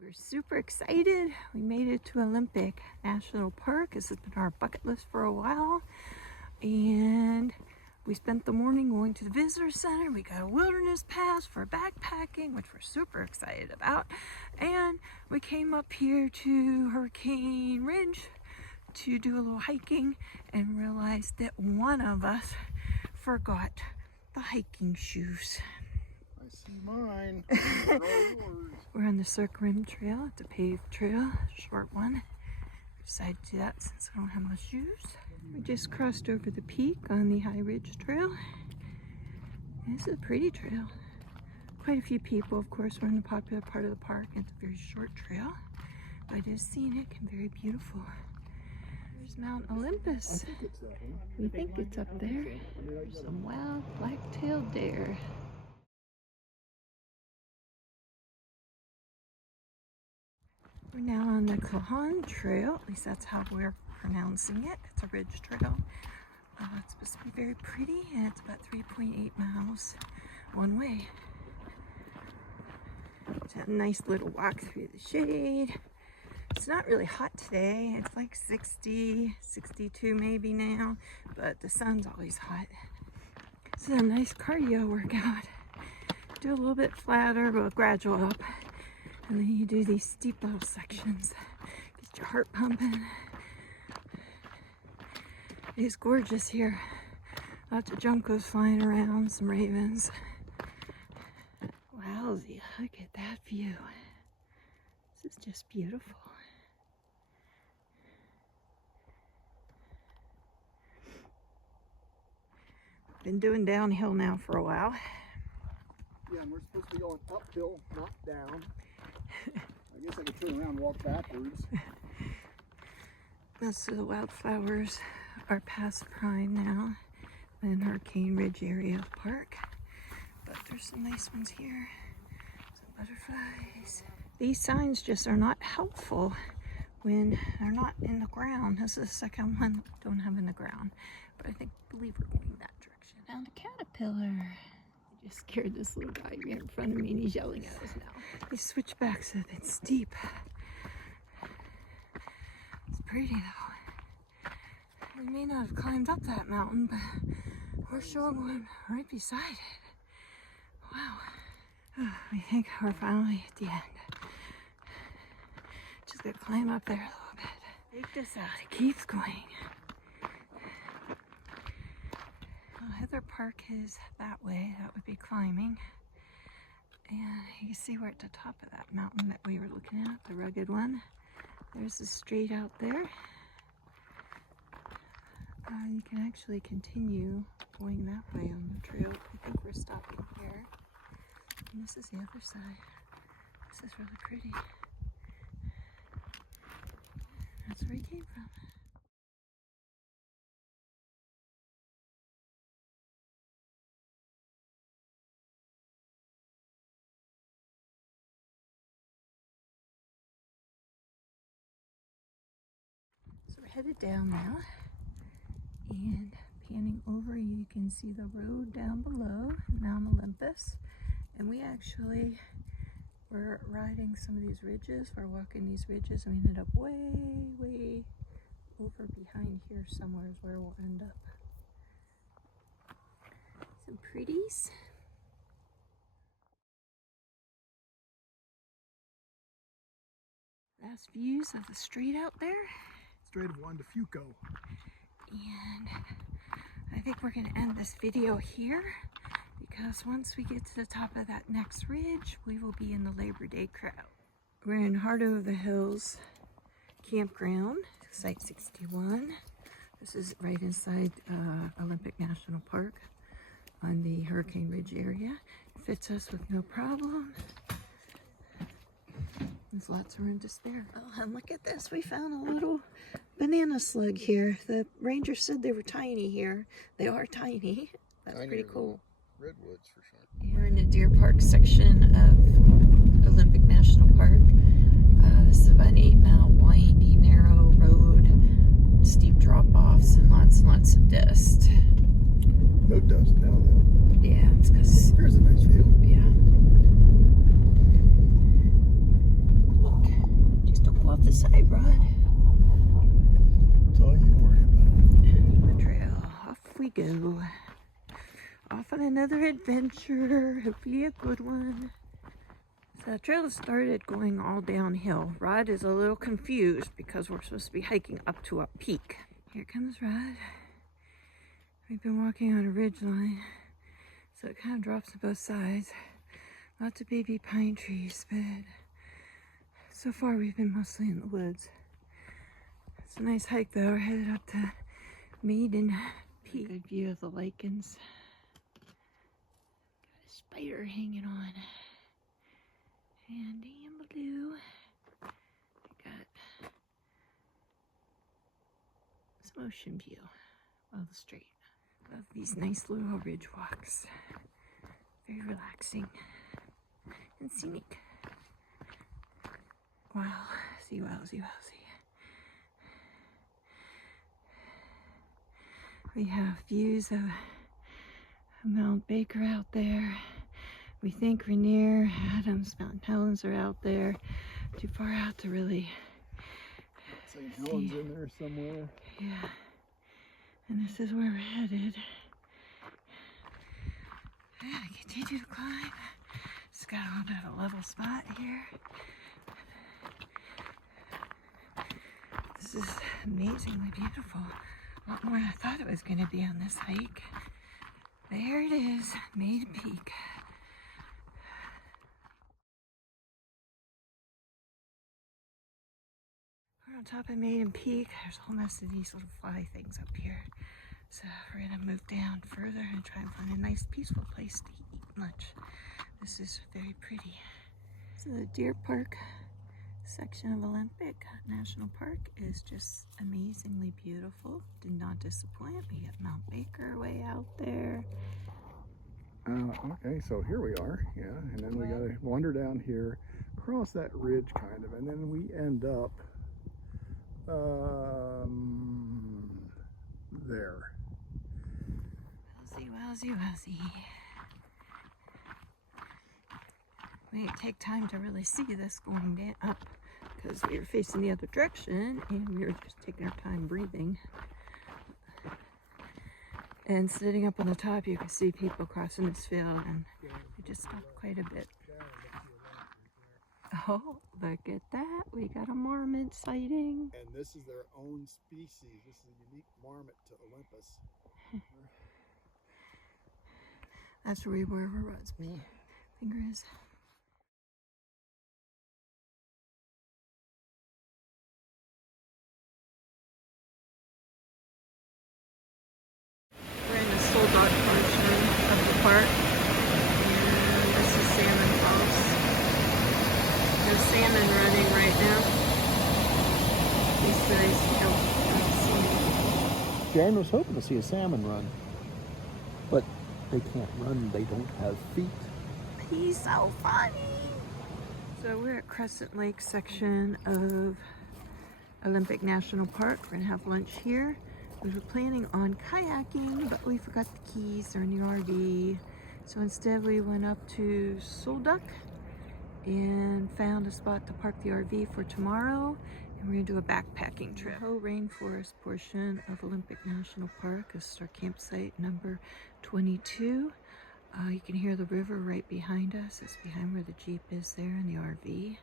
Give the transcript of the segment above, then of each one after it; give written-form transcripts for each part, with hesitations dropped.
We're super excited. We made it to Olympic National Park. This has been our bucket list for a while. And we spent the morning going to the visitor center. We got a wilderness pass for backpacking, which we're super excited about. And we came up here to Hurricane Ridge to do a little hiking and realized that one of us forgot the hiking shoes. I see mine. We're on the Cirque Rim Trail. It's a paved trail, short one. We decided to do that since I don't have my shoes. We just crossed over the peak on the High Ridge Trail. This is a pretty trail. Quite a few people, of course. We're in the popular part of the park. It's a very short trail, but it is scenic and very beautiful. There's Mount Olympus. We think it's up there. There's some wild black-tailed deer. We're now on the Cajon Trail, at least that's how we're pronouncing it. It's a ridge trail. It's supposed to be very pretty, and it's about 3.8 miles one way. It's a nice little walk through the shade. It's not really hot today. It's like 60, 62 maybe now, but the sun's always hot. This is a nice cardio workout. Do a little bit flatter, but gradual up. And then you do these steep little sections. Get your heart pumping. It is gorgeous here. Lots of juncos flying around, some ravens. Wowzy, look at that view. This is just beautiful. Been doing downhill now for a while. Yeah, and we're supposed to be going uphill, not down. I guess I could turn around and walk backwards. Most of the wildflowers are past prime now in Hurricane Ridge area of the park. But there's some nice ones here. Some butterflies. These signs just are not helpful when they're not in the ground. This is the second one we don't have in the ground. But I believe we're going that direction. Found a caterpillar. I just scared this little guy right in front of me and he's yelling at us now. These switchbacks are that steep. It's pretty though. We may not have climbed up that mountain, but we're sure going right beside it. Wow. I think we're finally at the end. Just gotta climb up there a little bit. Take this out, it keeps going. Heather Park is that way, that would be climbing. And you can see we're at the top of that mountain that we were looking at, the rugged one. There's a street out there. You can actually continue going that way on the trail. I think we're stopping here. And this is the other side. This is really pretty. That's where we came from. So we're headed down now, and panning over you can see the road down below, Mount Olympus. And we actually were riding some of these ridges, we're walking these ridges, and we ended up way over behind here somewhere is where we'll end up. Some pretties. Last views of the street out there. Strait of Juan de Fuco. And I think we're going to end this video here because once we get to the top of that next ridge, we will be in the Labor Day crowd. We're in Heart of the Hills campground, Site 61. This is right inside Olympic National Park on the Hurricane Ridge area. It fits us with no problem. There's lots of room to spare. Oh, and look at this. We found a little banana slug here. The ranger said they were tiny here. They are tiny. That's pretty cool. Redwoods for sure. We're in the Deer Park section of Olympic National Park. This is about an 8-mile windy, narrow road, steep drop-offs, and lots of dust. No dust now though. Yeah, it's because here's a nice view. Yeah. the side rod. That's all you worry about. The trail. Off we go. Off on another adventure. Hopefully a good one. So the trail started going all downhill. Rod is a little confused because we're supposed to be hiking up to a peak. Here comes Rod. We've been walking on a ridge line, so it kind of drops on both sides. Lots of baby pine trees, but so far we've been mostly in the woods. It's a nice hike though. We're headed up to Maiden Peak. Good view of the lichens. Got a spider hanging on. And in blue, I got some ocean view of the strait. Love these nice little ridge walks. Very relaxing and scenic. Wow, see, wowsy, wowsy. We have views of Mount Baker out there. We think Rainier, Adams, Mount Helens are out there. Too far out to really St. Helens in there somewhere. Yeah. And this is where we're headed. And I continue to climb. It's got a little bit of a level spot here. This is amazingly beautiful. A lot more than I thought it was going to be on this hike. There it is, Maiden Peak. We're on top of Maiden Peak. There's a whole mess of these little fly things up here. So we're gonna move down further and try and find a nice peaceful place to eat lunch. This is very pretty. So the Deer Park section of Olympic National Park is just amazingly beautiful. Did not disappoint. We got Mount Baker way out there. Okay, so here we are, yeah, and then we gotta wander down here, cross that ridge kind of, and then we end up there. Wowsy, wowsy, wowsy. We didn't take time to really see this going down up because we were facing the other direction and we were just taking our time breathing. And sitting up on the top, you can see people crossing this field, and we just stopped quite a bit. Oh, look at that. We got a marmot sighting. And this is their own species. This is a unique marmot to Olympus. That's where we were, where Rod's finger is. We're in the Soldot portion of the park. And this is Salmon Falls. There's salmon running right now. These guys don't see. Darren was hoping to see a salmon run, but they can't run. They don't have feet. He's so funny. So we're at Crescent Lake section of Olympic National Park. We're gonna have lunch here. We were planning on kayaking, but we forgot the keys. They're in the RV. So instead we went up to Solduck and found a spot to park the RV for tomorrow. And we're gonna do a backpacking trip. The whole rainforest portion of Olympic National Park is our campsite number 22. You can hear the river right behind us. It's behind where the Jeep is there in the RV.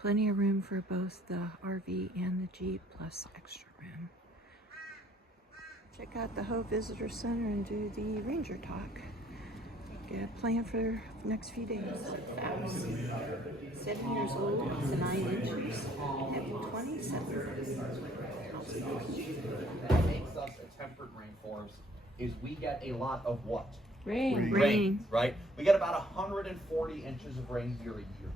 Plenty of room for both the RV and the Jeep, plus extra room. Check out the Ho Visitor Center and do the ranger talk. Get a plan for the next few days. 7 years old, the 9 inches, and 27. What makes us a temperate rainforest is we get a lot of what? Rain. Right? We get about 140 inches of rain here a year.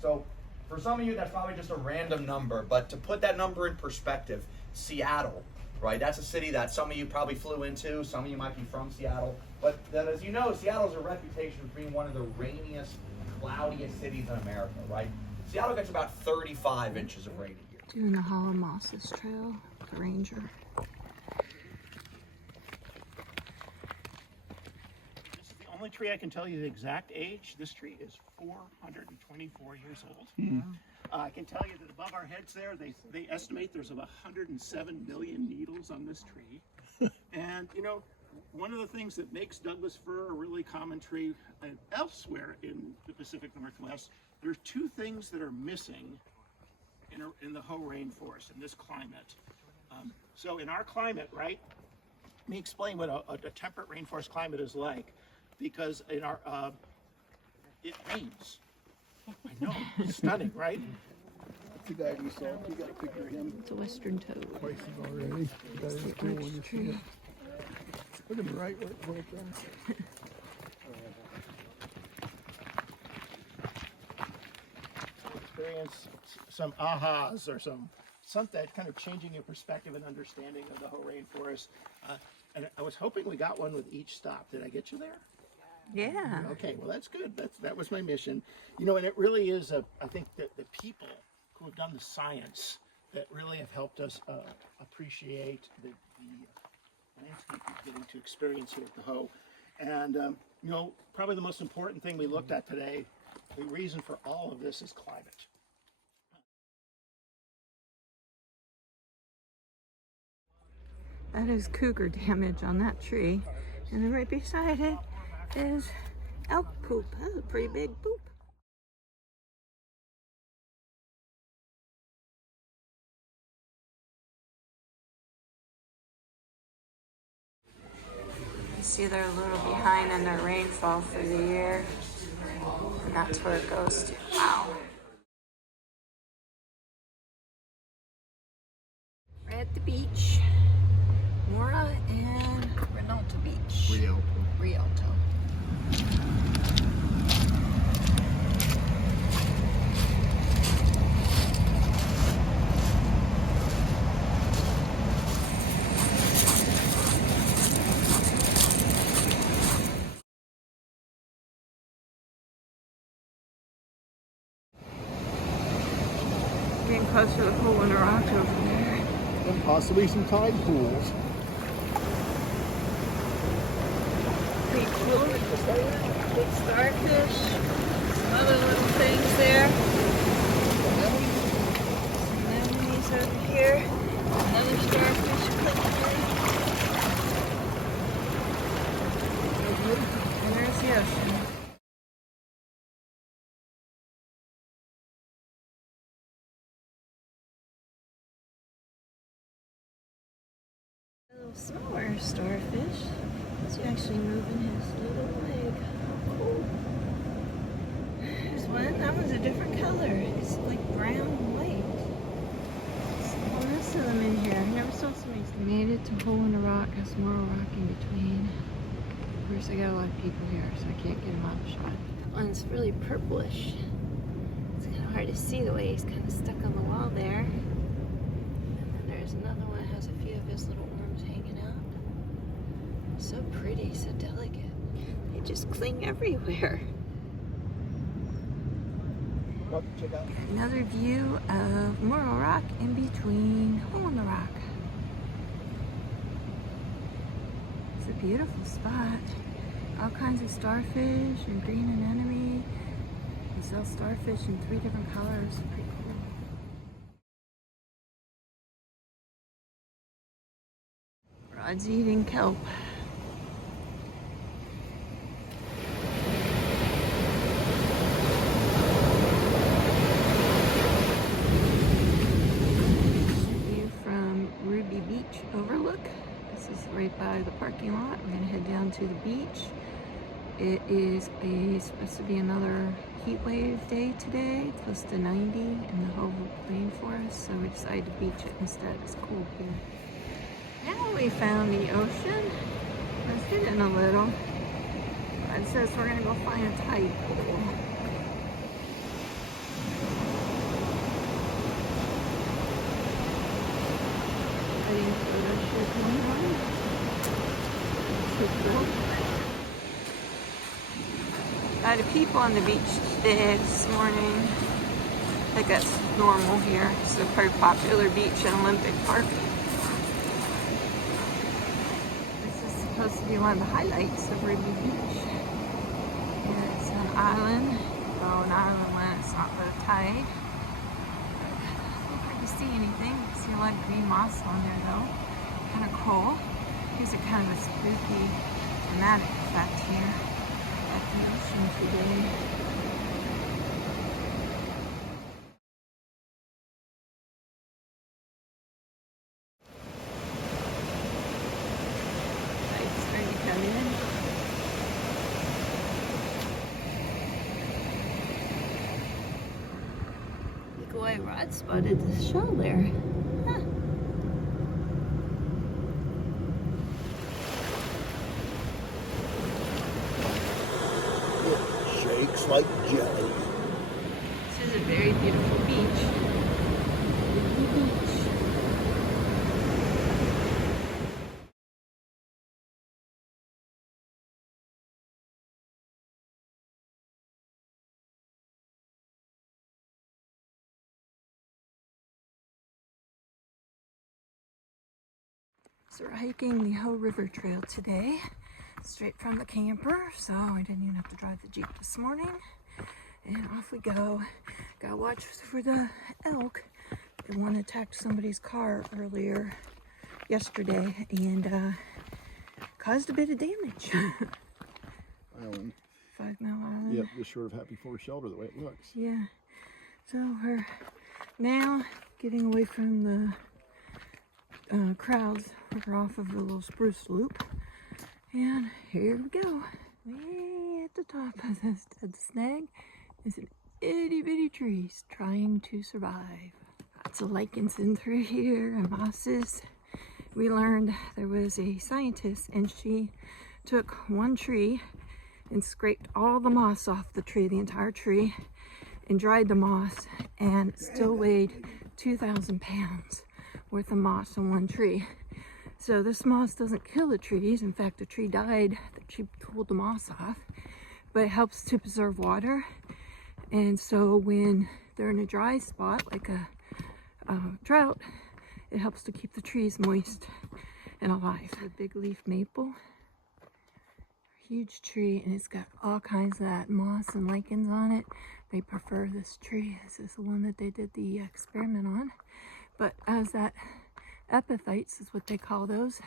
So for some of you, that's probably just a random number, but to put that number in perspective, Seattle, right? That's a city that some of you probably flew into, some of you might be from Seattle, but that, as you know, Seattle has a reputation for being one of the rainiest, cloudiest cities in America, right? Seattle gets about 35 inches of rain a year. Doing the Hollow Mosses Trail, the ranger. Only tree I can tell you the exact age. This tree is 424 years old. I can tell you that above our heads there, they estimate there's about 107 million needles on this tree. And you know, one of the things that makes Douglas fir a really common tree elsewhere in the Pacific Northwest, there's two things that are missing in the Hoh rainforest in this climate. So in our climate, right, let me explain what a temperate rainforest climate is like, because in our, it rains. I know, it's stunning, right? Too bad you saw. You got a picture of him. It's a western toad. Twice already. That is cool when you see it. Look at the right there. Experience some ahas or something kind of changing your perspective and understanding of the Hoh rainforest. And I was hoping we got one with each stop. Did I get you there? Yeah. Okay, well that's good. That was my mission. You know, and it really is I think that the people who have done the science that really have helped us appreciate the landscape we're getting to experience here at the Hoh. And you know, probably the most important thing we looked at today, the reason for all of this is climate. That is cougar damage on that tree. And then right beside it is elk poop. That's a pretty big poop. You see they're a little behind in their rainfall for the year. And that's where it goes to. Wow. We're at the beach. Mora and Rialto Beach. Rialto. Getting close to the pool in the rock over there. And possibly some tide pools. Pretty cool. Big starfish. Some other little things there. Some anemones over here. Another starfish clicker. And there's the ocean. A little smaller starfish. He's actually moving his little leg. Cool. There's one. That one's a different color. It's like brown and white. There's the rest of them in here. I never saw so many. We made it to Hole in the Rock. Has more rock in between. Of course, I got a lot of people here, so I can't get him out of shot. That one's really purplish. It's kind of hard to see the way he's kind of stuck on the wall there. And then there's another one that has a few of his little worms hanging out. So pretty, so delicate. They just cling everywhere. Check out. Another view of Morro Rock in between Hole in the Rock. It's a beautiful spot. All kinds of starfish and green anemone. They sell starfish in 3 different colors. Pretty cool. Rod's eating kelp. View from Ruby Beach Overlook. This is right by the parking lot. We're gonna head down to the beach. It is supposed to be another heat wave day today, close to 90 in the whole rainforest, so we decided to beach it instead. It's cool here. Now we found the ocean. It's hidden a little. It says we're gonna go find a tide pool. Wedding photo shoot going on. So cool. A lot of people on the beach today this morning. I think that's normal here. It's a pretty popular beach in Olympic Park. This is supposed to be one of the highlights of Ruby Beach. Yeah, it's an island. Oh, an island when it's not low tide. see anything. You see a lot of green moss on there though. Kind of cool. Gives it kind of a spooky, dramatic effect here at the ocean today. Tide's starting to come in. Eagle Eye Rod spotted the shell there. Huh. Shakes like jelly. This is a very beautiful beach. Beach. So we're hiking the Ho River Trail today, straight from the camper, so I didn't even have to drive the Jeep this morning. And off we go. Gotta watch for the elk. One attacked somebody's car earlier yesterday and caused a bit of damage. Island. 5 Mile Island. Yep, just short of Happy Forest Shelter the way it looks. Yeah. So we're now getting away from the crowds. We're off of the little spruce loop. And here we go. Way at the top of this dead snag is an itty bitty trees trying to survive. Lots of lichens in through here and mosses. We learned there was a scientist and she took one tree and scraped all the moss off the tree, the entire tree, and dried the moss, and it still weighed 2,000 pounds worth of moss on one tree. So this moss doesn't kill the trees. In fact, the tree died that she pulled the moss off, but it helps to preserve water. And so when they're in a dry spot, like a drought, it helps to keep the trees moist and alive. The big leaf maple, huge tree, and it's got all kinds of that moss and lichens on it. They prefer this tree. This is the one that they did the experiment on. But as that epiphytes is what they call those,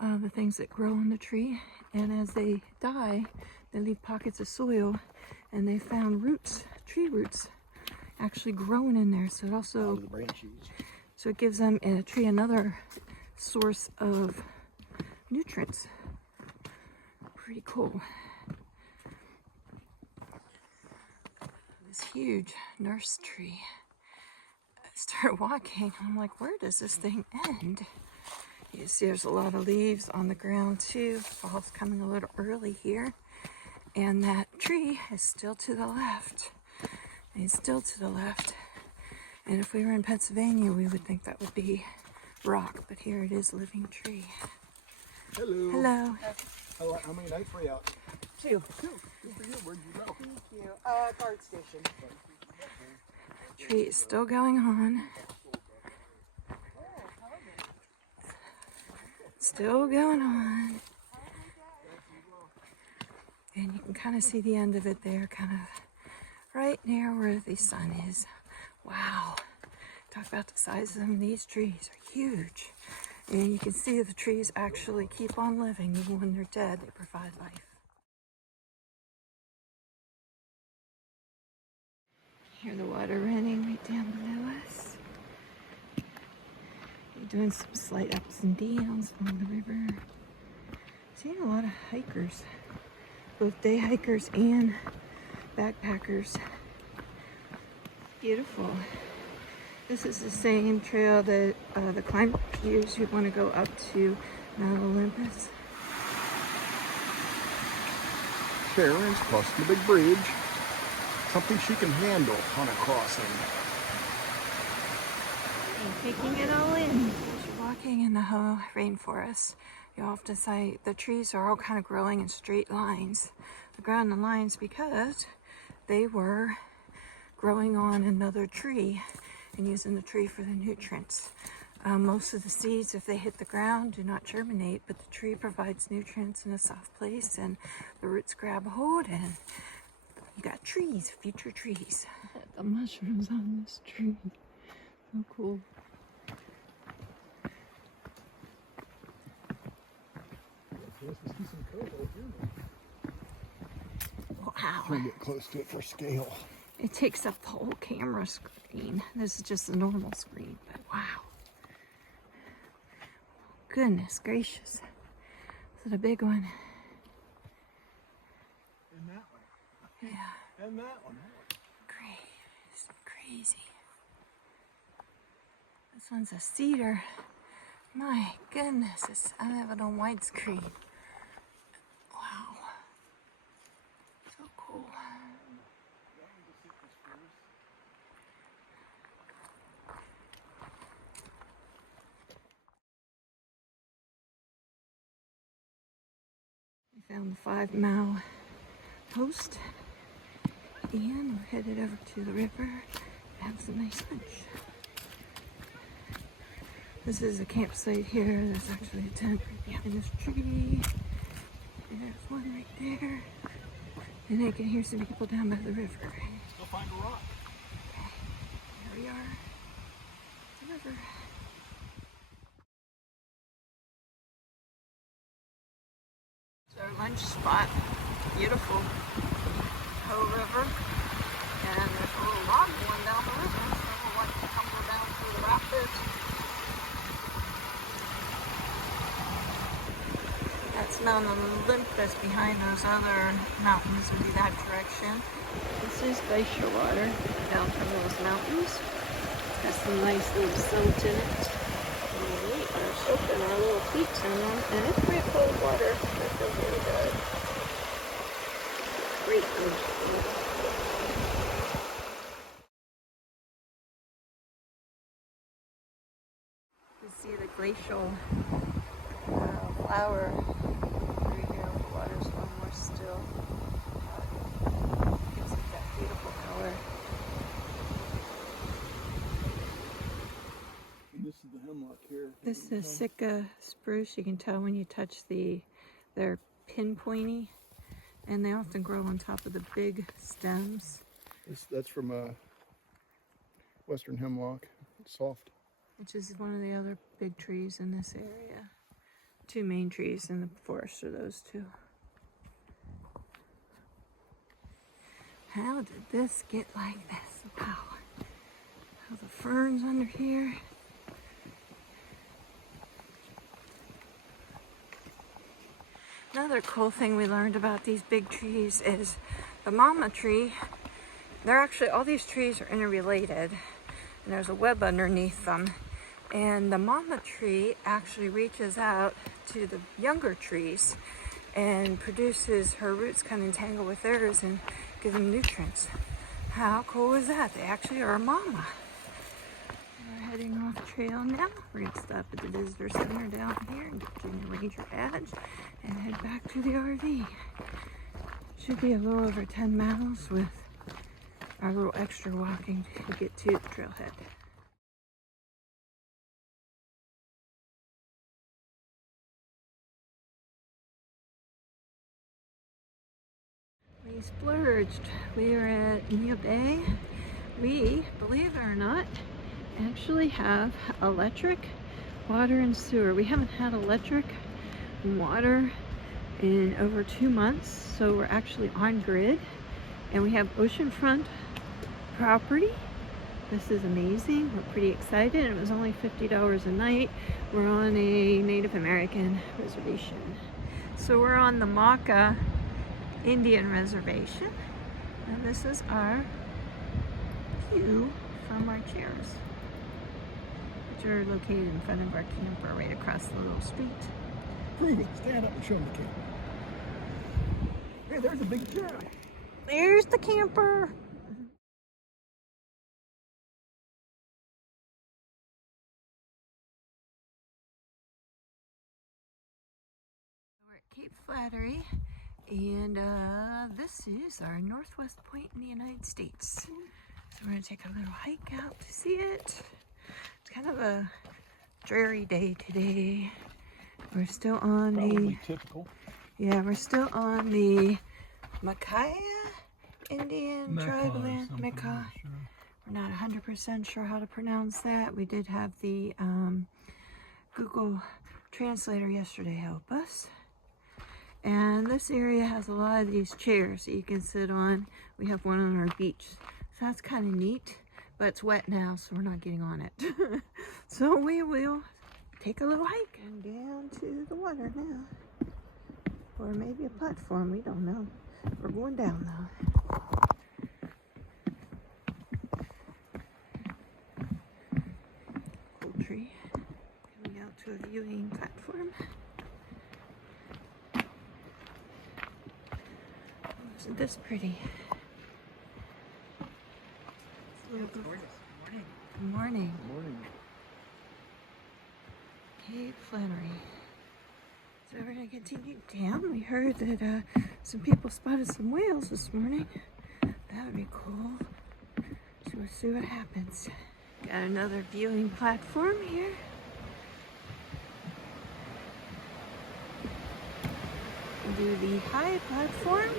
the things that grow on the tree, and as they die, they leave pockets of soil, and they found roots, tree roots, actually growing in there. So it also, The branches. so it gives them a tree another source of nutrients. Pretty cool. This huge nurse tree. I started walking, and I'm like, where does this thing end? You see there's a lot of leaves on the ground too. Fall's coming a little early here. And that tree is still to the left. It's still to the left. And if we were in Pennsylvania, we would think that would be rock, but here it is, living tree. Hello. Hello. How many nights were you out? 2. Good for you. Where'd you go? Thank you. Guard station. Tree is still going on. Still going on. And you can kind of see the end of it there, kind of right near where the sun is. Wow. Talk about the size of them. These trees are huge. And you can see the trees actually keep on living. Even when they're dead, they provide life. Hear the water running right down below us. We're doing some slight ups and downs on the river. Seeing a lot of hikers, both day hikers and backpackers. Beautiful. This is the same trail that the climbers use who want to go up to Mount Olympus. Sharon's crossing the big bridge. Something she can handle on a crossing. And taking it all in. As you're walking in the Ho rainforest, you often see the trees are all kind of growing in straight lines. They're growing in lines because they were growing on another tree and using the tree for the nutrients. Most of the seeds, if they hit the ground, do not germinate, but the tree provides nutrients in a soft place, and the roots grab a hold, and you got trees, future trees. The mushrooms on this tree. So cool. Wow. Trying to get close to it for scale. It takes up the whole camera screen. This is just a normal screen, but wow. Goodness gracious. Is it a big one? And that one. Yeah. And that one. Crazy. This one's a cedar. My goodness, I have it on widescreen. Wow. So cool. We found the 5-mile post and we're headed over to the river to have some nice lunch. This is a campsite here. There's actually a tent right behind this tree. And there's one right there. And I can hear some people down by the river. Go find a rock. Okay, here we are. The river. It's our lunch spot. Beautiful. Ho River. And there's a little log going down the river. So we'll like to tumble down through the rapids. That's Mount Olympus behind those other mountains would be that direction. This is glacier water down from those mountains. Got some nice little silt in it. And we are soaking our little feet in them. And it's pretty cold water. That feels really good. Great food. You see the glacial flower through here with the water's a little more still. Gives it that beautiful color. And this is the hemlock here. This is Sitka spruce. You can tell when you touch they're pinpointy, and they often grow on top of the big stems. That's from western hemlock. It's soft. Which is one of the other big trees in this area. 2 main trees in the forest are those 2. How did this get like this? Wow. All the ferns under here. Another cool thing we learned about these big trees is the mama tree. All these trees are interrelated, and there's a web underneath them. And the mama tree actually reaches out to the younger trees and produces, her roots kind of entangle with theirs and give them nutrients. How cool is that? They actually are a mama. We're heading off trail now. We're going to stop at the visitor center down here and get Junior Ranger badge and head back to the RV. Should be a little over 10 miles with our little extra walking to get to the trailhead. We splurged. We are at Neil Bay. We, believe it or not, actually have electric, water, and sewer. We haven't had electric and water in over 2 months, so we're actually on grid. And we have oceanfront property. This is amazing. We're pretty excited. It was only $50 a night. We're on a Native American reservation. So we're on the Maka Indian reservation, and this is our view from our chairs, which are located in front of our camper right across the little street. Prove it. Stand up and show them the camper. Hey, there's a big chair. There's the camper. We're at Cape Flattery. And this is our northwest point in the United States. So we're going to take a little hike out to see it. It's kind of a dreary day today. We're still on Probably typical. Yeah, we're still on the Makaya Indian tribe land. We're We're not 100% sure how to pronounce that. We did have the Google Translator yesterday help us. And this area has a lot of these chairs that you can sit on. We have one on our beach. So that's kind of neat, but it's wet now, so we're not getting on it. So we will take a little hike and down to the water now. Or maybe a platform, we don't know. We're going down though. Cool tree. Coming out to a viewing platform. Isn't this pretty? It's gorgeous. Good morning. Good morning. Cape Flannery. So we're gonna continue down. We heard that some people spotted some whales this morning. That would be cool. So we'll see what happens. Got another viewing platform here. Do the high platform,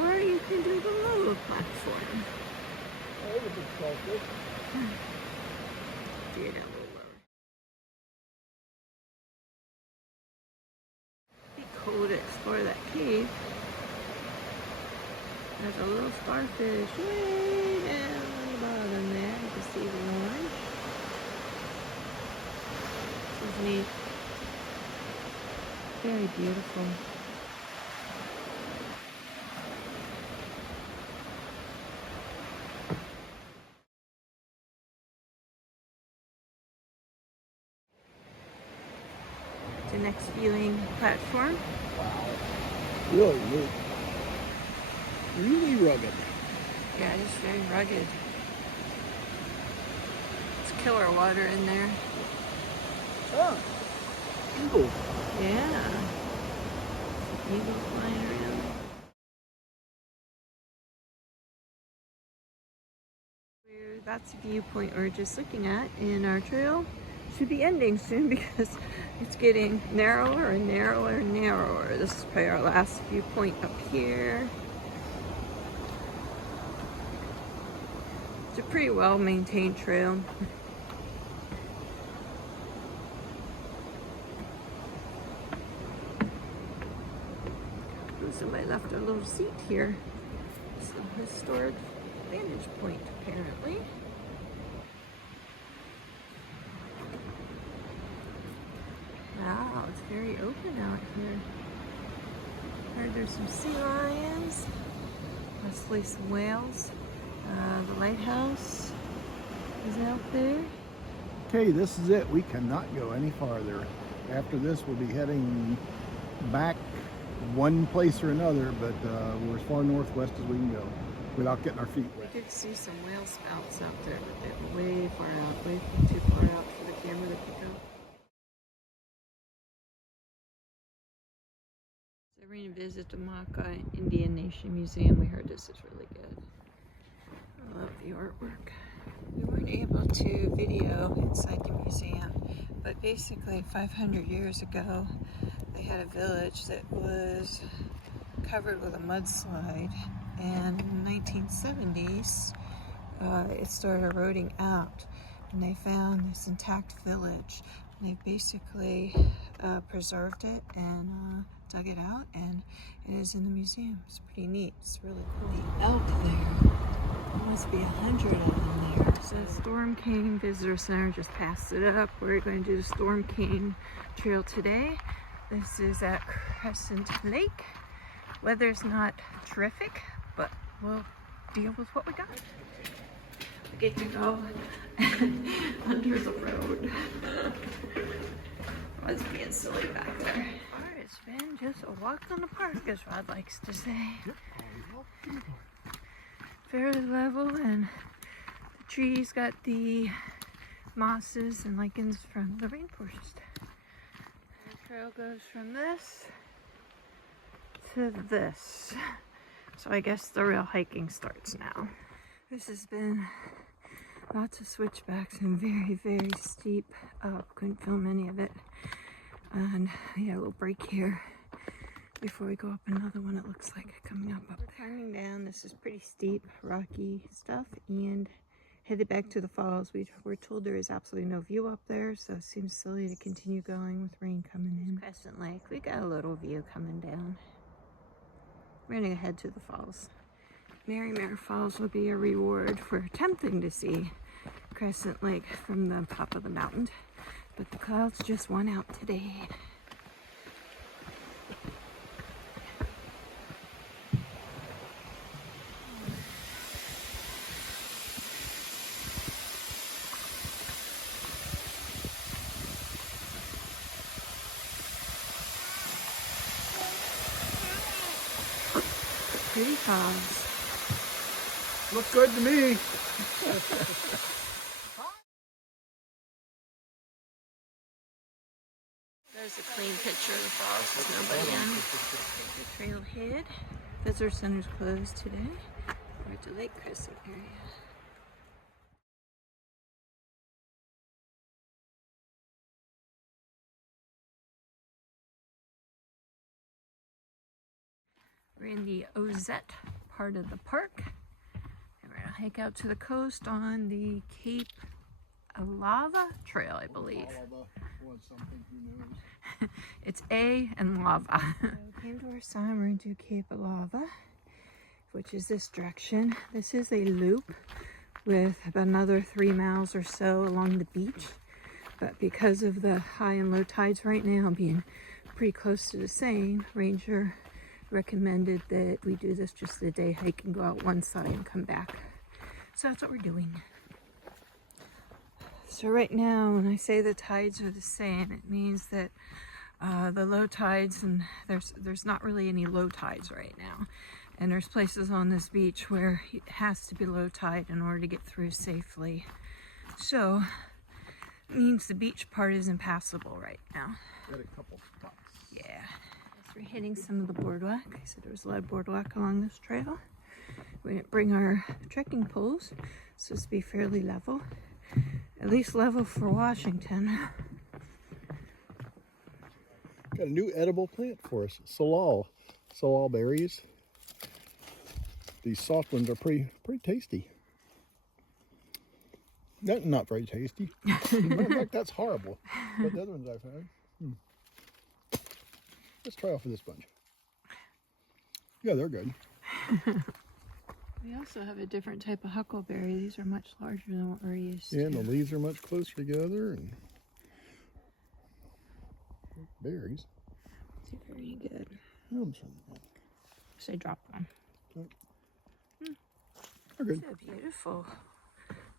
or you can do the low platform. Do it a little lower. Be cool to explore that cave. There's a little starfish way down on the bottom there. You can see the orange. This is neat. Very beautiful. The next viewing platform. Wow. Really neat. Really rugged. Yeah, it's very rugged. It's killer water in there. Ah, eagles. Yeah. Eagles flying around. That's the viewpoint we're just looking at, and our trail should be ending soon because it's getting narrower and narrower and narrower. This is probably our last viewpoint up here. It's a pretty well maintained trail. Somebody left a little seat here. It's a historic vantage point, apparently. Wow, it's very open out here. Heard there's some sea lions, possibly some whales. The lighthouse is out there. Okay, this is it. We cannot go any farther. After this, we'll be heading back one place or another, but we're as far northwest as we can go without getting our feet wet. We did see some whale spouts out there, but they're way far out, way too far out for the camera to pick up. So we're going to visit the Maka Indian Nation Museum. We heard this is really good. I love the artwork. We weren't able to video inside the museum, but basically 500 years ago, they had a village that was covered with a mudslide, and in the 1970s it started eroding out, and they found this intact village, and they basically preserved it and dug it out, and it is in the museum. It's pretty neat. It's really cool. The elk there, there must be 100 of them there. So Storm King Visitor Center just passed it up. We're going to do the Storm King Trail today. This is at Crescent Lake. Weather's not terrific, but we'll deal with what we got. We get to go under the road. I was being silly back there. It's been just a walk in the park, as Rod likes to say. Fairly level, and the trees got the mosses and lichens from the rainforest. The trail goes from this to this. So I guess the real hiking starts now. This has been lots of switchbacks and very, very steep up. Couldn't film any of it. And we had a little break here. before we go up another one. It looks like coming up there. Climbing down. This is pretty steep, rocky stuff, and headed back to the falls. We're told there is absolutely no view up there, so it seems silly to continue going with rain coming in. Crescent Lake. We got a little view coming down. We're gonna head to the falls. Mare Falls will be a reward for attempting to see Crescent Lake from the top of the mountain, but the clouds just won out today. Pretty falls. Look good to me. There's a clean picture of the falls. There's nobody in. The trailhead. Visitor Center's closed today. We're at the Lake Crescent area. We're in the Ozette part of the park. And we're gonna hike out to the coast on the Cape Lava Trail, I believe. Was something, who knows? It's A and lava. So came to our sign, we're into Cape Lava, which is this direction. This is a loop with about another 3 miles or so along the beach. But because of the high and low tides right now being pretty close to the same, Ranger recommended that we do this just a day hike and go out one side and come back. So that's what we're doing. So right now, when I say the tides are the same, it means that the low tides, and there's not really any low tides right now. And there's places on this beach where it has to be low tide in order to get through safely. So it means the beach part is impassable right now. Got a couple spots. Yeah. As we're hitting some of the boardwalk, I said there was a lot of boardwalk along this trail. We didn't bring our trekking poles, so it's to be fairly level. At least level for Washington. Got a new edible plant for us. Salal berries. These soft ones are pretty tasty. That's not very tasty. In fact, that's horrible. But the other ones I've had. Let's try off of this bunch. Yeah, they're good. We also have a different type of huckleberry. These are much larger than what we're used Yeah, to. and the leaves are much closer together. And berries. They're very good. So I dropped one. They're good. It's a beautiful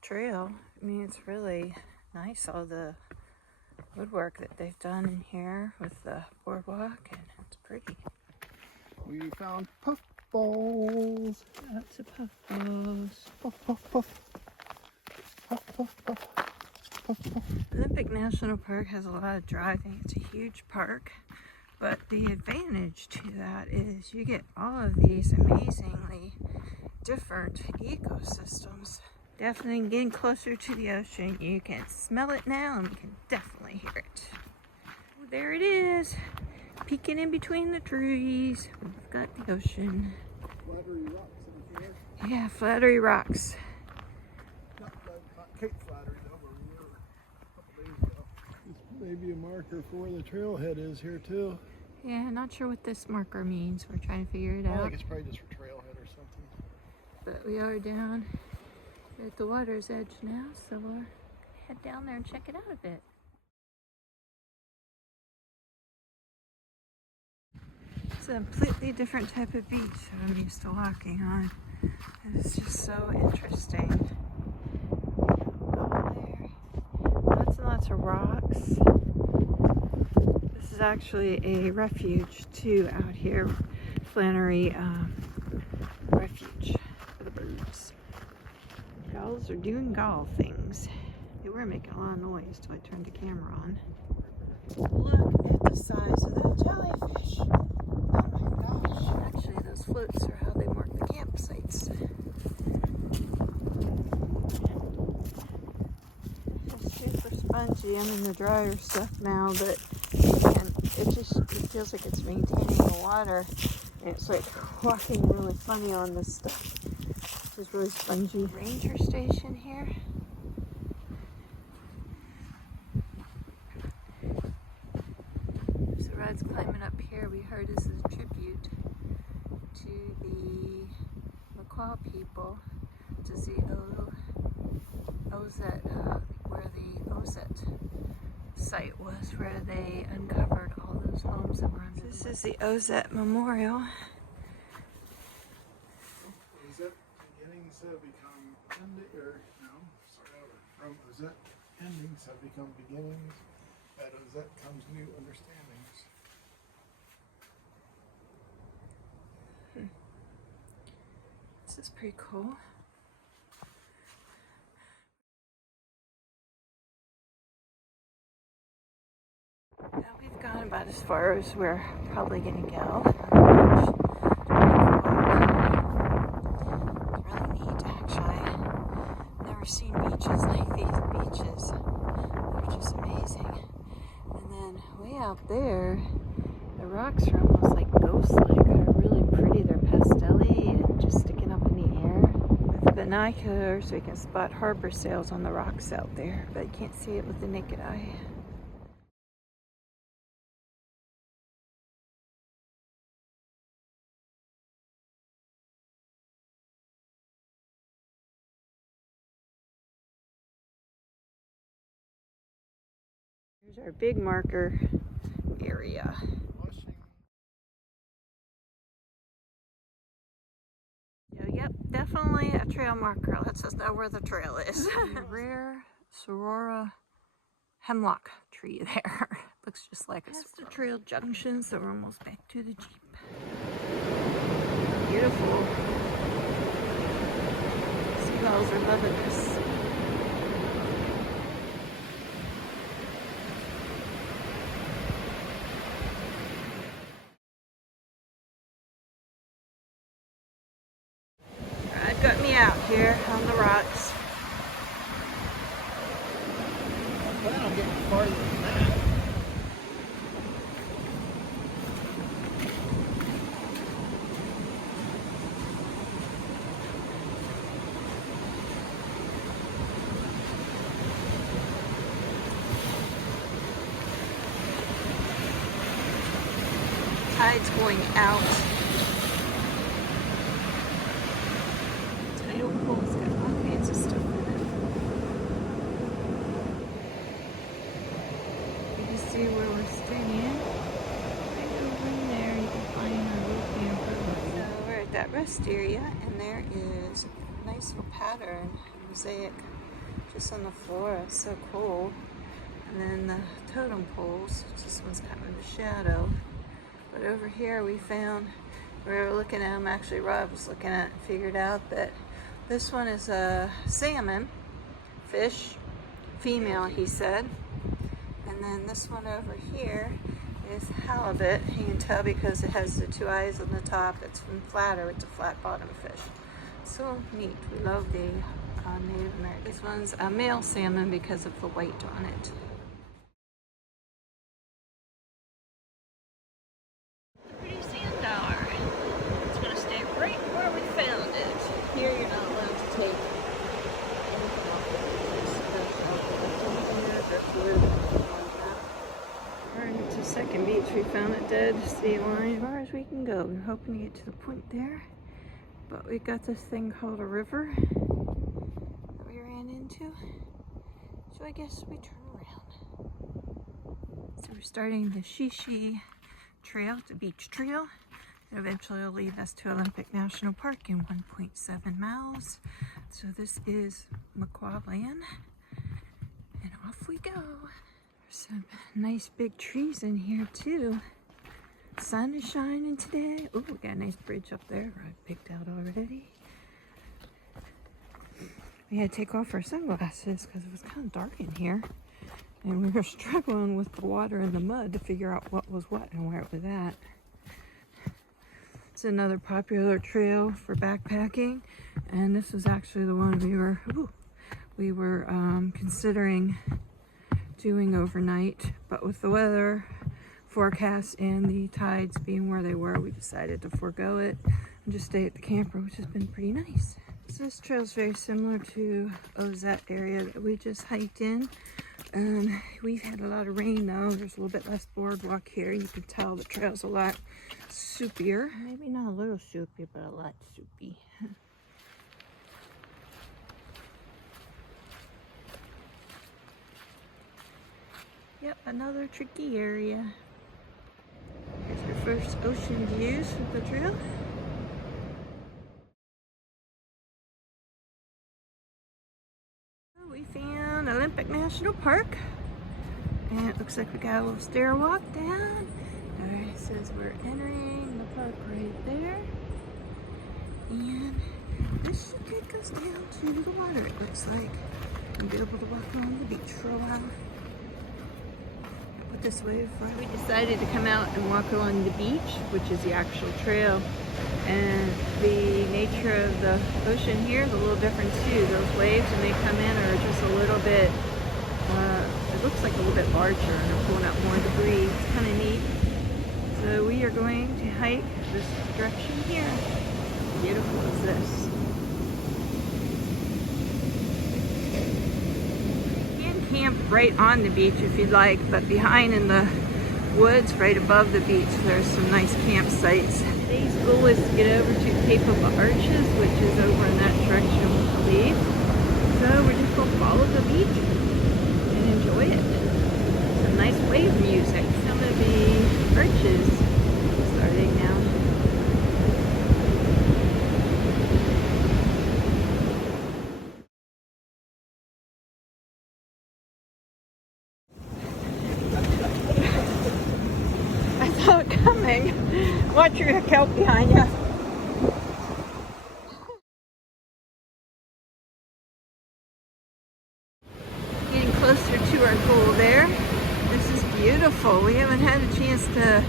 trail. I mean, it's really nice, all the woodwork that they've done in here with the boardwalk, and it's pretty. We found puffballs. Lots of puffballs. Puff, puff, puff. Puff, puff, puff. Puff, puff. Olympic National Park has a lot of driving. It's a huge park, but the advantage to that is you get all of these amazingly different ecosystems. Definitely getting closer to the ocean. You can smell it now, and you can definitely hear it. Oh, there it is, peeking in between the trees. We've got the ocean. Flattery rocks over here. Yeah, Flattery Rocks. Not Cape Flattery, though, where we were a couple days ago. This may be a marker for where the trailhead is here, too. Yeah, not sure what this marker means. We're trying to figure it I out. think it's probably just for trailhead or something. But we are down at the water's edge now, so we'll head down there and check it out a bit. It's a completely different type of beach that I'm used to walking on. And it's just so interesting. Go there. Lots and lots of rocks. This is actually a refuge too out here. Flannery Refuge for the birds. Gulls are doing gull things. They were making a lot of noise till I turned the camera on. Look at the size of that jellyfish. Oh my gosh. Actually, those floats are how they mark the campsites. It's super spongy. I'm in the drier stuff now, but man, it's feels like it's maintaining the water. And it's like walking really funny on this stuff. It's really spongy. Ranger station here. So Rod's climbing up here. We heard this is a tribute to the Maquaw people, to the Ozette, where the Ozette site was, where they uncovered all those homes that were under. This is the Ozette Memorial. Ozette beginnings have become ending, or no, start over. From Ozette endings have become beginnings. At Ozette comes new understandings. This is pretty cool. Now we've gone about as far as we're probably going to go on the beach. It's really neat, actually. Never seen beaches like these beaches. They're just amazing. And then way out there, the rocks are almost like ghost-like. They're really pretty. They're pastel-y and just sticking up in the air. With binoculars, we can spot harbor sails on the rocks out there, but you can't see it with the naked eye. Here's our big marker area. Yep, definitely a trail marker. Lets us know where the trail is. Rare Sorora hemlock tree there. Looks just like past the trail junction, so we're almost back to the Jeep. Beautiful. Seagulls are loving this. Got me out here on the rocks. I plan on getting farther than that. Tide's going out. Tidal pool's got all kinds of stuff in it. You can see where we're staying. Right over in there, you can find our little camper. So we're at that rest area, and there is a nice little pattern, mosaic, just on the floor. It's so cool. And then the totem poles. This one's kind of in the shadow. But over here we found, we were looking at them, actually Rob was looking at it and figured out that this one is a salmon fish, female he said. And then this one over here is halibut. You can tell because it has the two eyes on the top. It's from flatter, it's a flat bottom fish. So neat, we love the Native American. This one's a male salmon because of the white on it. Here you're not allowed to take anything off the We're into the second beach. We found a dead sea lion. As far as we can go. We're hoping to get to the point there. But we got this thing called a river that we ran into. So I guess we turn around. So we're starting the Shishi Trail, the beach trail. Eventually it'll lead us to Olympic National Park in 1.7 miles. So this is Maquaw land. And off we go. There's some nice big trees in here too. Sun is shining today. Oh, we got a nice bridge up there I picked out already. We had to take off our sunglasses because it was kind of dark in here. And we were struggling with the water and the mud to figure out what was what and where it was at. It's another popular trail for backpacking, and this was actually the one we were considering doing overnight, but with the weather forecast and the tides being where they were, we decided to forego it and just stay at the camper, which has been pretty nice. So this trail is very similar to Ozette area that we just hiked in. We've had a lot of rain though. There's a little bit less boardwalk here. You can tell the trail's a lot soupier. Maybe not a little soupy, but a lot soupy. Yep, another tricky area. Here's your first ocean views of the trail. We found Olympic National Park, and it looks like we got a little stair walk down. Alright, it says we're entering the park right there, and this should take us down to the water, it looks like. We'll be able to walk along the beach for a while. Put this way before we decided to come out and walk along the beach, which is the actual trail. And the nature of the ocean here is a little different too. Those waves, when they come in, are just a little bit, it looks like a little bit larger, and they're pulling up more debris. It's kind of neat. So we are going to hike this direction here. How beautiful is this? You can camp right on the beach if you'd like, but behind in the woods right above the beach there's some nice campsites. Today's goal is to get over to Cape of Arches, which is over in that direction, we believe. So we're just going to follow the beach and enjoy it. Some nice wave music. Some of the arches starting now. Coming. Watch your kelp behind you. Getting closer to our goal there. This is beautiful. We haven't had a chance to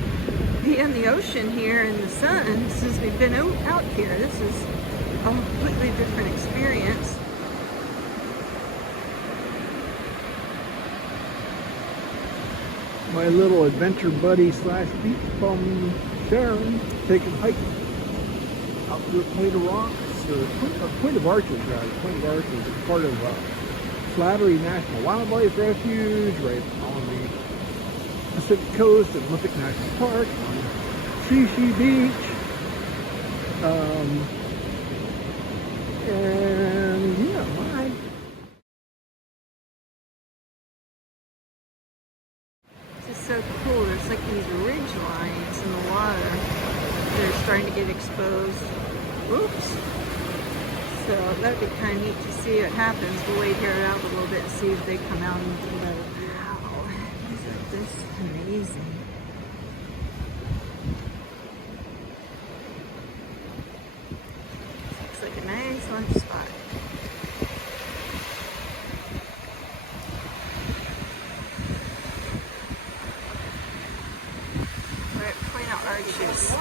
be in the ocean here in the sun since we've been out here. This is a completely different experience. My little adventure buddy slash beach bum Sharon taking a hike out to the Point of Rocks, or Point of Arches rather. Point of Arches is part of Slattery National Wildlife Refuge, right on the Pacific Coast at Olympic National Park, on Shishi Beach. And yeah, So cool. There's like these ridge lines in the water. They're starting to get exposed. Oops. So that'd be kind of neat to see what happens. We'll wait here out a little bit and see if they come out into the water. Wow. Isn't this amazing? Looks like a nice lunch spot. Arches.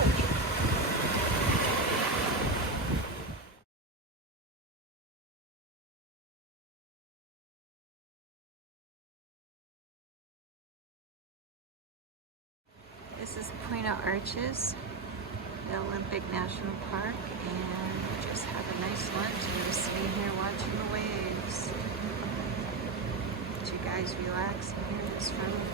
This is Point of Arches, the Olympic National Park, and we just had a nice lunch and just sitting here watching the waves. Let you guys relax and hear this from the boat.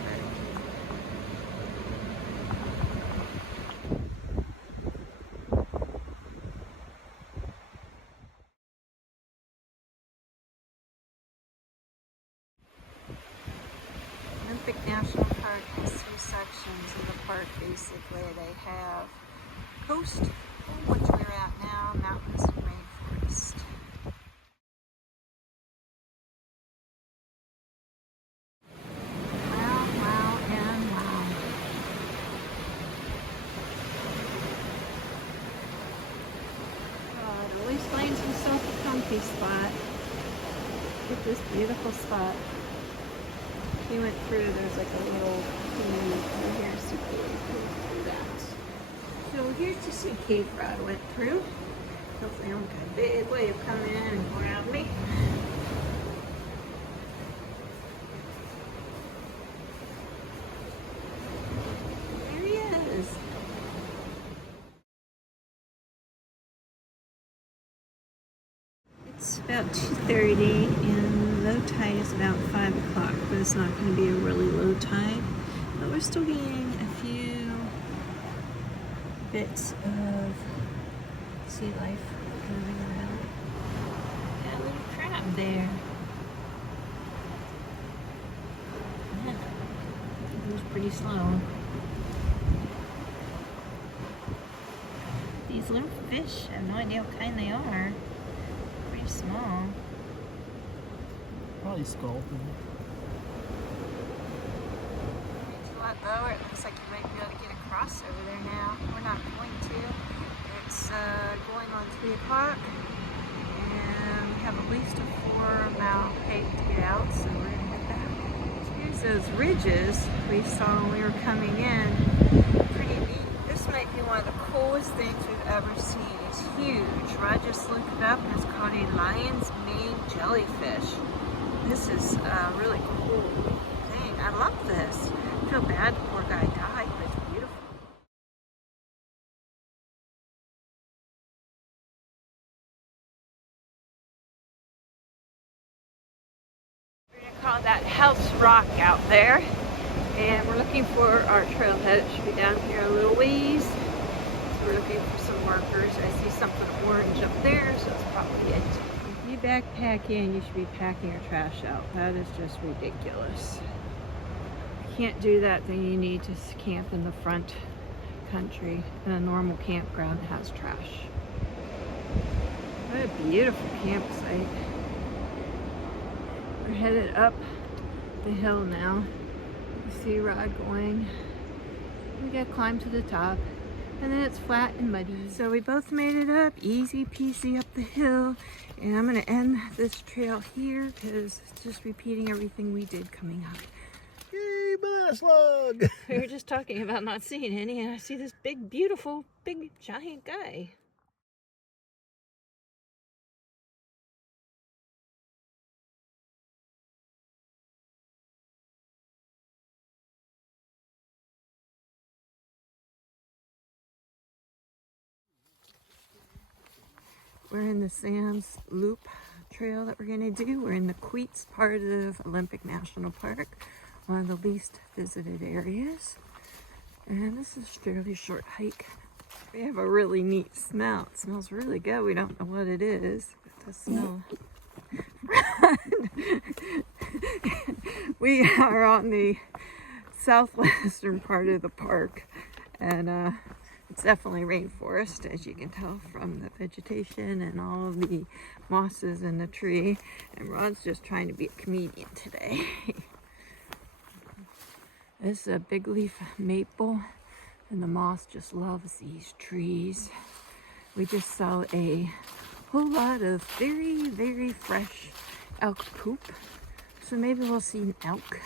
Olympic National Park has three sections of the park. Basically, they have coast, which we're at now, mountains, and rainforest. Wow, wow, and wow. God, at least finds himself a comfy spot. Look at this beautiful spot. He went through, there's like a little thing over here, so he went through that. So here's just a cave Rod went through. Hopefully I don't got a big wave coming in and grab me. It's about 2:30 and low tide is about 5 o'clock, but it's not going to be a really low tide. But we're still getting a few bits of sea life moving around. Got a little crab there. Yeah, it was pretty slow. These little fish, I have no idea what kind they are. Pretty small. Probably sculpin. It's a lot lower. It looks like you might be able to get across over there now. We're not going to. It's going on 3 o'clock. And we have at least a 4-mile hike to get out, so we're going to head back. Here's those ridges we saw when we were coming in. Pretty neat. This might be one of the coolest things we've ever seen. It's huge. Rod just looked it up and it's called a lion's mane jellyfish. This is a really cool thing. I love this. I feel bad the poor guy died, but it's beautiful. We're going to call that House Rock out there. And we're looking for our trailhead. It should be down here a little ways. So we're looking for some markers. I see something orange up there, so that's probably it. If you backpack in, you should be packing your trash out. That is just ridiculous. If you can't do that, then you need to camp in the front country in a normal campground that has trash. What a beautiful campsite. We're headed up the hill now. You see Rod going. We gotta climb to the top, and then it's flat and muddy. So we both made it up, easy peasy up the hill. And I'm gonna end this trail here because it's just repeating everything we did coming up. Yay, banana slug! We were just talking about not seeing any, and I see this big, beautiful, big, giant guy. We're in the Sam's Loop trail that we're gonna do. We're in the Queets part of Olympic National Park, one of the least visited areas. And this is a fairly short hike. We have a really neat smell. It smells really good. We don't know what it is. It does smell. We are on the southwestern part of the park, and it's definitely rainforest, as you can tell from the vegetation and all of the mosses in the tree. And Rod's just trying to be a comedian today. This is a big leaf maple, and the moss just loves these trees. We just saw a whole lot of very, very fresh elk poop. So maybe we'll see an elk.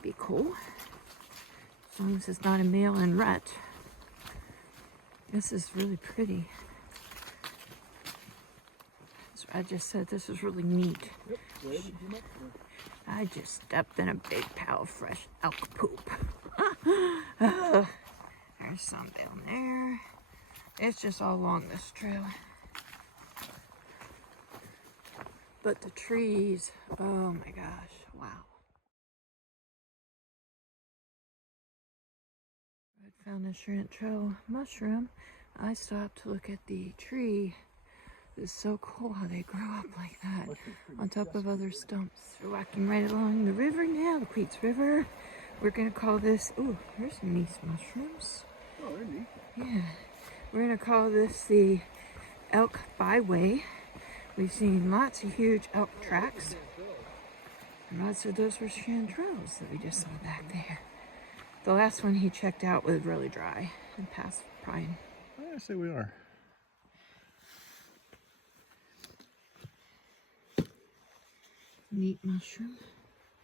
Be cool. As long as it's not a male in rut. This is really pretty. So I just said this is really neat. I just stepped in a big pile of fresh elk poop. There's some down there. It's just all along this trail. But the trees, oh my gosh, wow. I found a shrimp trail mushroom. I stopped to look at the tree. It's so cool how they grow up like that on top of other stumps. We're walking right along the river now, the Queets River. We're gonna call this, ooh, there's some nice mushrooms. Oh, they're neat. Yeah, we're gonna call this the Elk Byway. We've seen lots of huge elk tracks. And Rod said those were chanterelles that we just saw back there. The last one he checked out was really dry and past prime. I say we are. Neat mushroom.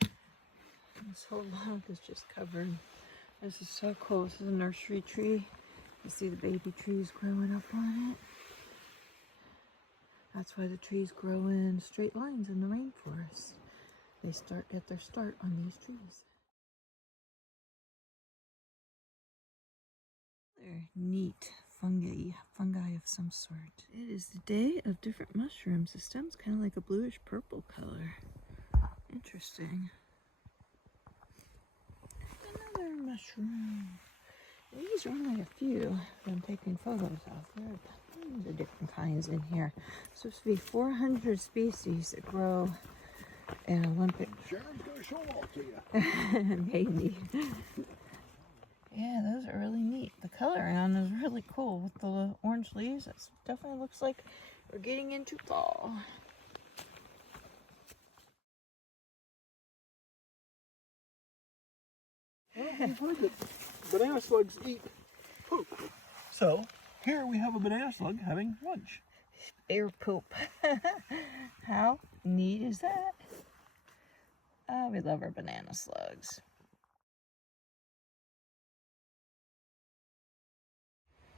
This whole log is just covered. This is so cool. This is a nursery tree. You see the baby trees growing up on it. That's why the trees grow in straight lines in the rainforest. They get their start on these trees. They're neat fungi of some sort. It is the day of different mushrooms. The stem's kind of like a bluish purple color. Interesting. Another mushroom. These are only a few that I'm taking photos of. There are tons of different kinds in here. Supposed to be 400 species that grow in Olympic. Sharon's gonna show them all to you. Maybe. Yeah, those are really neat. The coloring on is really cool with the orange leaves. It definitely looks like we're getting into fall. Well, we've heard that banana slugs eat poop. So here we have a banana slug having lunch. Bear poop. How neat is that? Oh, we love our banana slugs.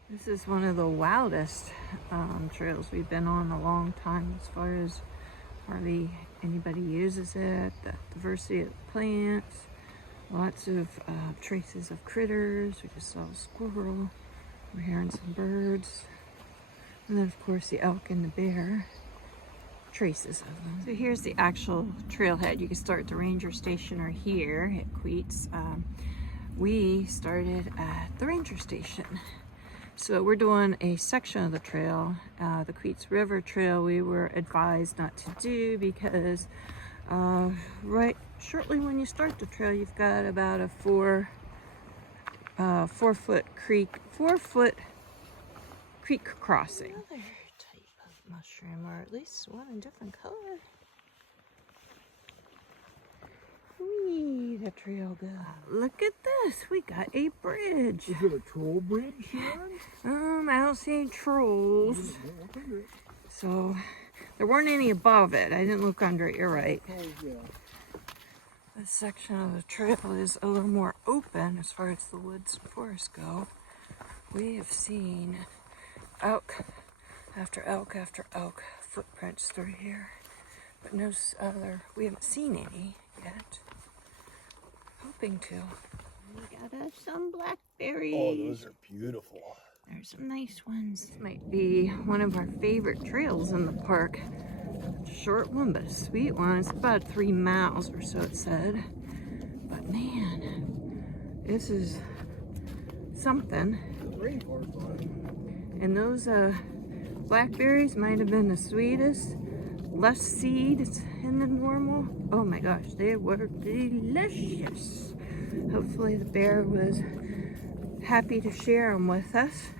This is one of the wildest trails we've been on a long time, as far as hardly anybody uses it. The diversity of plants, lots of traces of critters. We just saw a squirrel. We're hearing some birds. And then of course the elk and the bear. Traces of them. So here's the actual trailhead. You can start at the ranger station or here at Queets. We started at the ranger station. So we're doing a section of the trail, the Queets River Trail. We were advised not to do because right shortly when you start the trail, you've got about a 4 foot creek crossing. Another type of mushroom, or at least one in different color. Whee, the trail goes. Look at this, we got a bridge. Is it a troll bridge, Sharon? I don't see any trolls. So, there weren't any above it. I didn't look under it, you're right. Oh, yeah. This section of the trail is a little more open as far as the woods and forests go. We have seen elk after elk after elk footprints through here, but no other, we haven't seen any yet. Hoping to. We got us some blackberries. Oh, those are beautiful. There's some nice ones. This might be one of our favorite trails in the park. It's a short one, but a sweet one. It's about 3 miles or so, it said. But man, this is something. Rainforest one. And those blackberries might have been the sweetest. Less seeds in the normal. Oh my gosh, they were delicious. Hopefully the bear was happy to share them with us.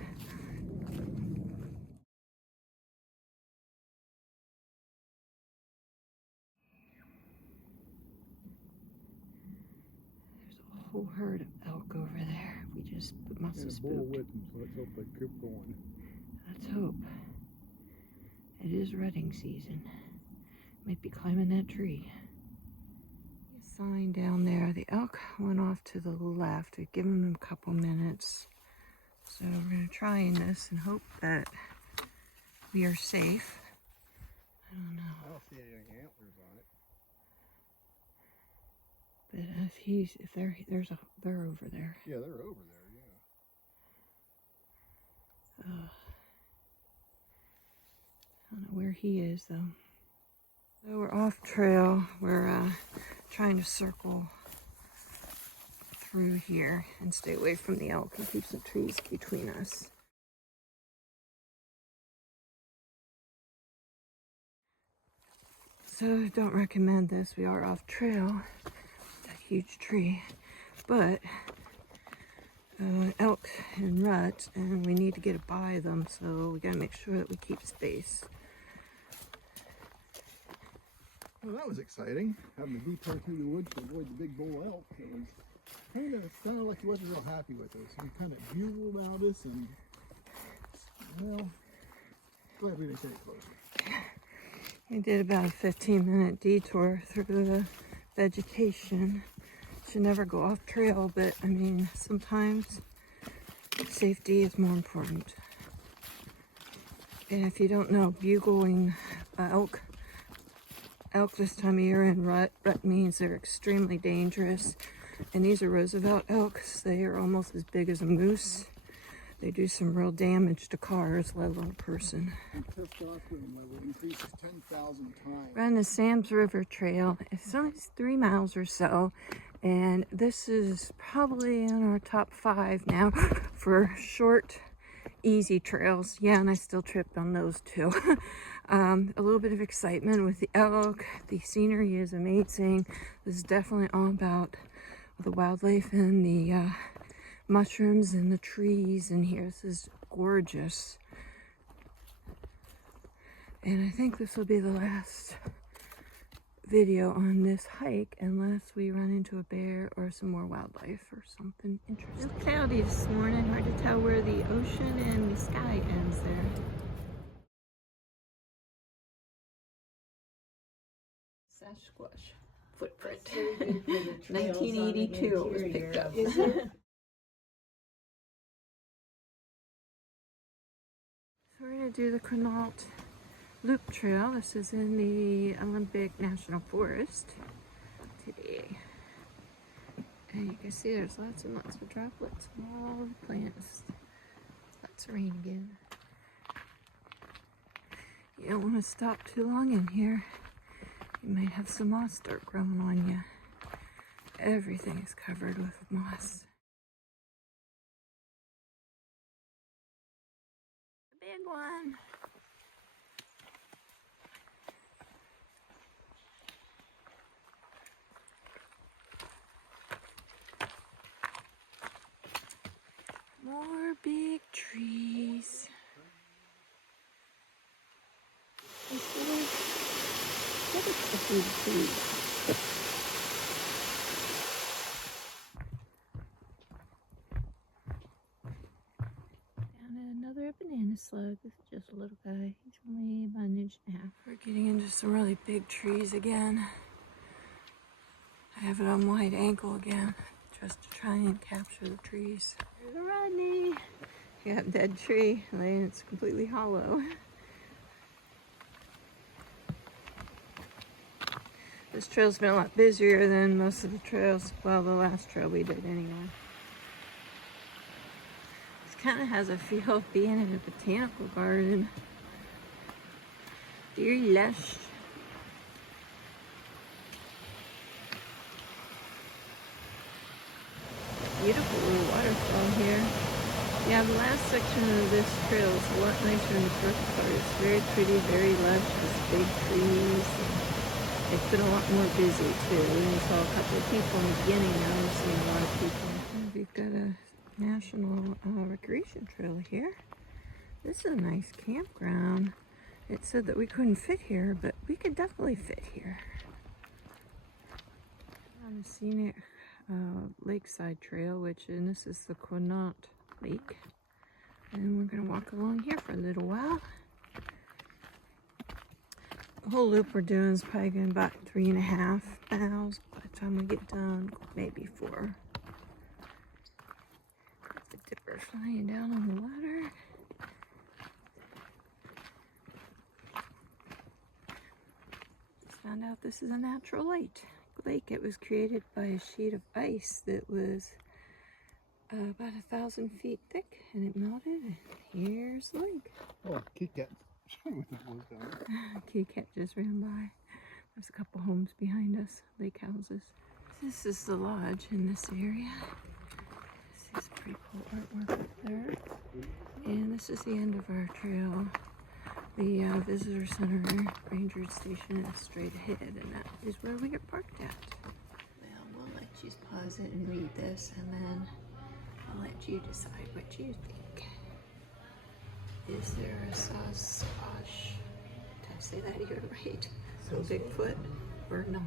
There's a whole herd of elk over there. We just must have spooked. With them, so let's hope they keep going. Let's hope. It is rutting season. Might be climbing that tree. Sign down there. The elk went off to the left. We've given them a couple minutes. So we're going to try in this and hope that we are safe. I don't know. I don't see any antlers on it. But if they're over there. Yeah, they're over there, yeah. I don't know where he is though. So we're off trail. We're trying to circle through here and stay away from the elk and keep some trees between us. So don't recommend this. We are off trail. That huge tree, but elk and rut, and we need to get by them, so we gotta make sure that we keep space. Well, that was exciting, having to detour through the woods to avoid the big bull elk. It sounded like he wasn't real happy with us. He kind of bugled about us, and, well, glad we didn't get closer. We did about a 15-minute detour through the vegetation. Should never go off trail, but I mean, sometimes safety is more important. And if you don't know, bugling elk this time of year in rut means they're extremely dangerous. And these are Roosevelt elks. They are almost as big as a moose. they do some real damage to cars, let alone a person. Testosterone level increases 10,000 times. We're on the Sam's River Trail. It's only 3 miles or so, and this is probably in our top 5 now for short, easy trails. Yeah, and I still tripped on those too. A little bit of excitement with the elk. The scenery is amazing. This is definitely all about the wildlife and the mushrooms and the trees in here. This is gorgeous. And I think this will be the last video on this hike unless we run into a bear or some more wildlife or something interesting. It's cloudy this morning. Hard to tell where the ocean and the sky ends there. Sasquatch footprint. 1982 it was picked up. So we're going to do the Quinault Loop Trail. This is in the Olympic National Forest today. And you can see there's lots and lots of droplets of all the plants. Lots of rain again. You don't want to stop too long in here. You might have some moss start growing on you. Everything is covered with moss. A big one. More big trees. Look at the big trees. Found another banana slug. This is just a little guy. He's only about an inch and a half. We're getting into some really big trees again. I have it on wide angle again, just to try and capture the trees. There's a Rodney. You have a dead tree, and it's completely hollow. This trail's been a lot busier than most of the trails. Well, the last trail we did anyway. This kind of has a feel of being in a botanical garden. Very lush. Beautiful little waterfall here. Yeah, the last section of this trail is a lot nicer than the first part. It's very pretty, very lush, with big trees. It's been a lot more busy too. We only saw a couple of people in the beginning. Now we're seeing a lot of people. And we've got a national recreation trail here. This is a nice campground. It said that we couldn't fit here, but we could definitely fit here. On a scenic lakeside trail, and this is the Quinault Lake. And we're gonna walk along here for a little while. The whole loop we're doing is probably going about 3.5 miles. By the time we get done, maybe 4. The dipper's lying down on the water. Just found out this is a natural lake. It was created by a sheet of ice that was about 1,000 feet thick, and it melted, and here's the lake. Oh, Kit Kat. Kitty cat just ran by. There's a couple homes behind us, lake houses. This is the lodge in this area. This is pretty cool artwork up there. And this is the end of our trail. The visitor center ranger station is straight ahead, and that is where we are parked at. Well, we'll let you pause it and read this, and then I'll let you decide what you think. Is there a Sasquatch? Did I say that even right? So Bigfoot or not?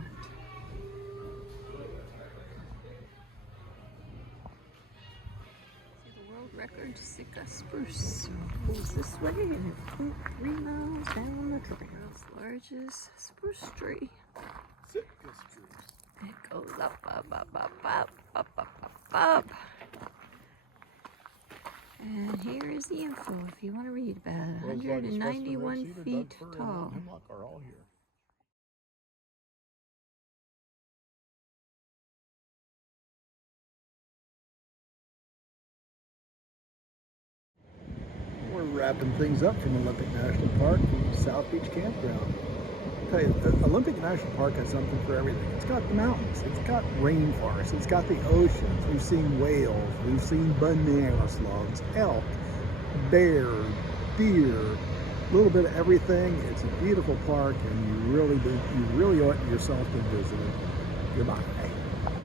See the world record Sitka spruce. Goes this way and it's 3 miles down the trail. World's largest spruce tree. Sitka spruce. It goes up, up, up, up, up, up, up, up, up. And here is the info if you want to read about it. 191 feet tall. Hemlock are all here. We're wrapping things up from Olympic National Park from South Beach Campground. I'll tell you, Olympic National Park has something for everything. It's got the mountains, it's got rainforests, it's got the oceans. We've seen whales, we've seen banana slugs, elk, bear, deer, a little bit of everything. It's a beautiful park, and you really owe it yourself to visit it. Goodbye.